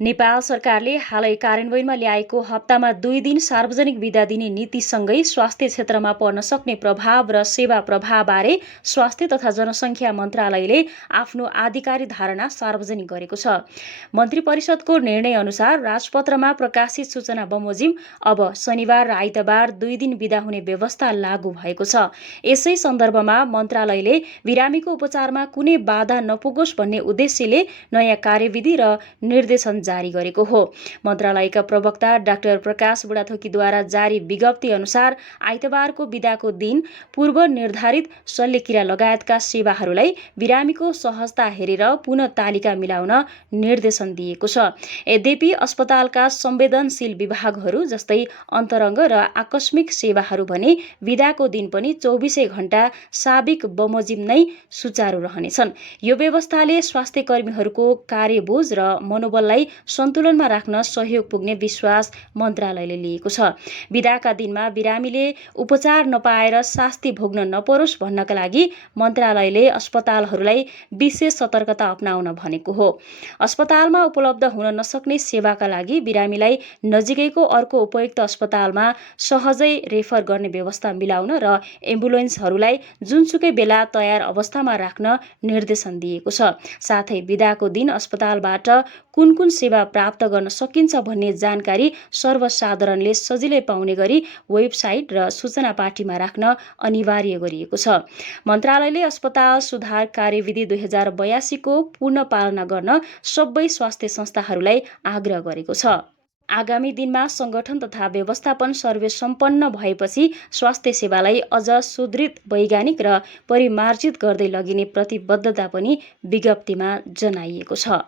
नेपाल सरकारले हालै कार्यान्वयनमा ल्याएको हप्तामा 2 दिन सार्वजनिक बिदा दिने नीतिसँगै स्वास्थ्य क्षेत्रमा पर्न सक्ने प्रभाव र सेवा प्रभावबारे स्वास्थ्य तथा जनसङ्ख्या मन्त्रालयले आफ्नो आधिकारिक धारणा सार्वजनिक गरेको छ। मन्त्री परिषदको निर्णय अनुसार राजपत्रमा प्रकाशित सूचना बमोजिम अब शनिबार र आइतबार 2 दिन बिदा हुने व्यवस्था लागू भएको छ। यसै सन्दर्भमा मन्त्रालयले बिरामीको उपचारमा कुनै बाधा नपुगोस् भन्ने उद्देश्यले नयाँ कार्यविधि र निर्देशन जारी गरेको हो। मन्त्रालयका प्रवक्ता डाक्टर प्रकाश बुढाथोकीद्वारा जारी विज्ञप्ति अनुसार आइतबारको बिदाको दिन पूर्व निर्धारित शल्यक्रिया लगायतका सेवाहरूलाई बिरामीको सहजता हेरेर पुनः तालिका मिलाउन निर्देशन दिएको छ। यद्यपि अस्पतालका संवेदनशील विभागहरू जस्तै अन्तरङ्ग र आकस्मिक सेवाहरू भने बिदाको दिन पनि 24 घण्टा साविक बमोजिम नै सुचारू रहनेछन्। यो व्यवस्थाले स्वास्थ्य कर्मीहरूको कार्यबोझ र मनोबललाई सन्तुलनमा राख्न सहयोग पुग्ने विश्वास मन्त्रालयले लिएको छ। बिदाका दिनमा बिरामीले उपचार नपाएर शास्ति भोग्न नपरोस् भन्नका लागि मन्त्रालयले अस्पतालहरूलाई विशेष सतर्कता अपनाउन भनेको हो। अस्पतालमा उपलब्ध हुन नसक्ने सेवाका लागि बिरामीलाई नजिकैको अर्को उपयुक्त अस्पतालमा सहजै रेफर गर्ने व्यवस्था मिलाउन र एम्बुलेन्सहरूलाई जुनसुकै बेला तयार अवस्थामा राख्न निर्देशन दिएको छ। साथै बिदाको दिन अस्पतालबाट कुन कुन सेवा प्राप्त गर्न सकिन्छ भन्ने जानकारी सर्वसाधारणले सजिलै पाउने गरी वेबसाइट र सूचना पाटीमा राख्न अनिवार्य गरिएको छ। मन्त्रालयले अस्पताल सुधार कार्यविधि 2082 को पूर्ण पालना गर्न सबै स्वास्थ्य संस्थाहरूलाई आग्रह गरेको छ। आगामी दिनमा संगठन तथा व्यवस्थापन सर्वे सम्पन्न भएपछि स्वास्थ्य सेवालाई अझ सुदृढ, वैज्ञानिक र परिमार्जित गर्दै लगिने प्रतिबद्धता पनि विज्ञप्तिमा जनाइएको छ।